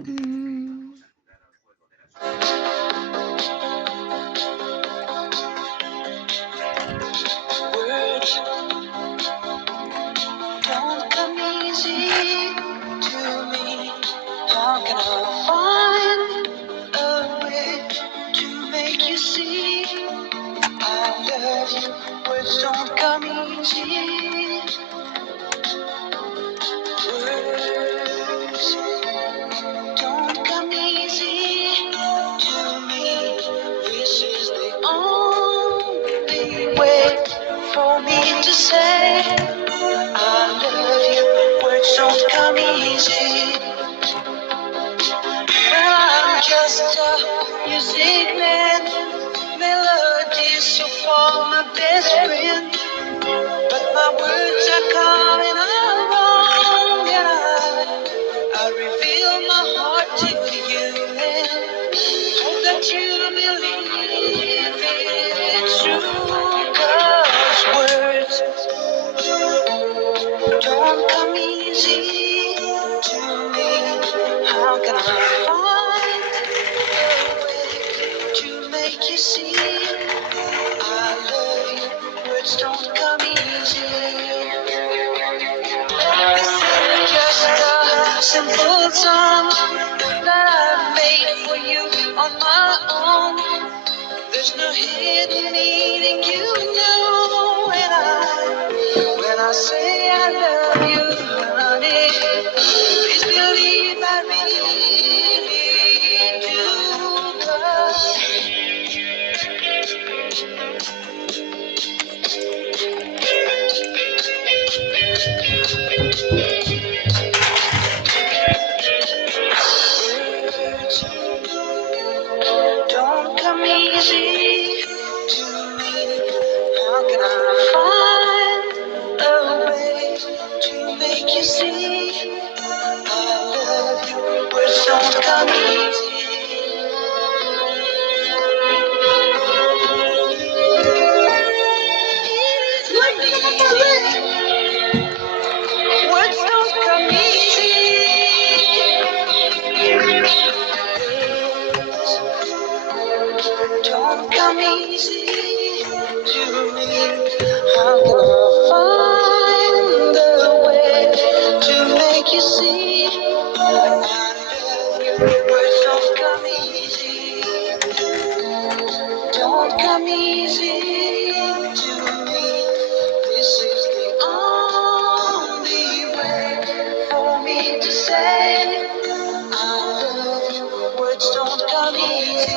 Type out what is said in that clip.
Mm, Words don't come easy to me. How can I find a way to make you see I love you? Words don't come easy. Words don't come easy to me. This is the only way for me to say I love you. Words don't come easy. Well, I'm just a music man. Melodies so for my best friend. But my words are coming out wrong, and I reveal my heart to you and hope that you believe it's true. 'Cause words don't come easy to me. How can I find a way to make you see I love you? Words don't come easy. This is just a simple song that I made for you on my own. There's no hidden meaning, you know. When I say I love you, honey, please believe I really do. 'Cause words don't come easy to me. How can I find a way to make you see I love you? Words don't come easy. It is not easy. Words don't come easy. Don't come easy to me. How can I find a way to make you see I love you? Words don't come easy. Don't come easy to me. This is the only way for me to say I love you. Words don't come easy.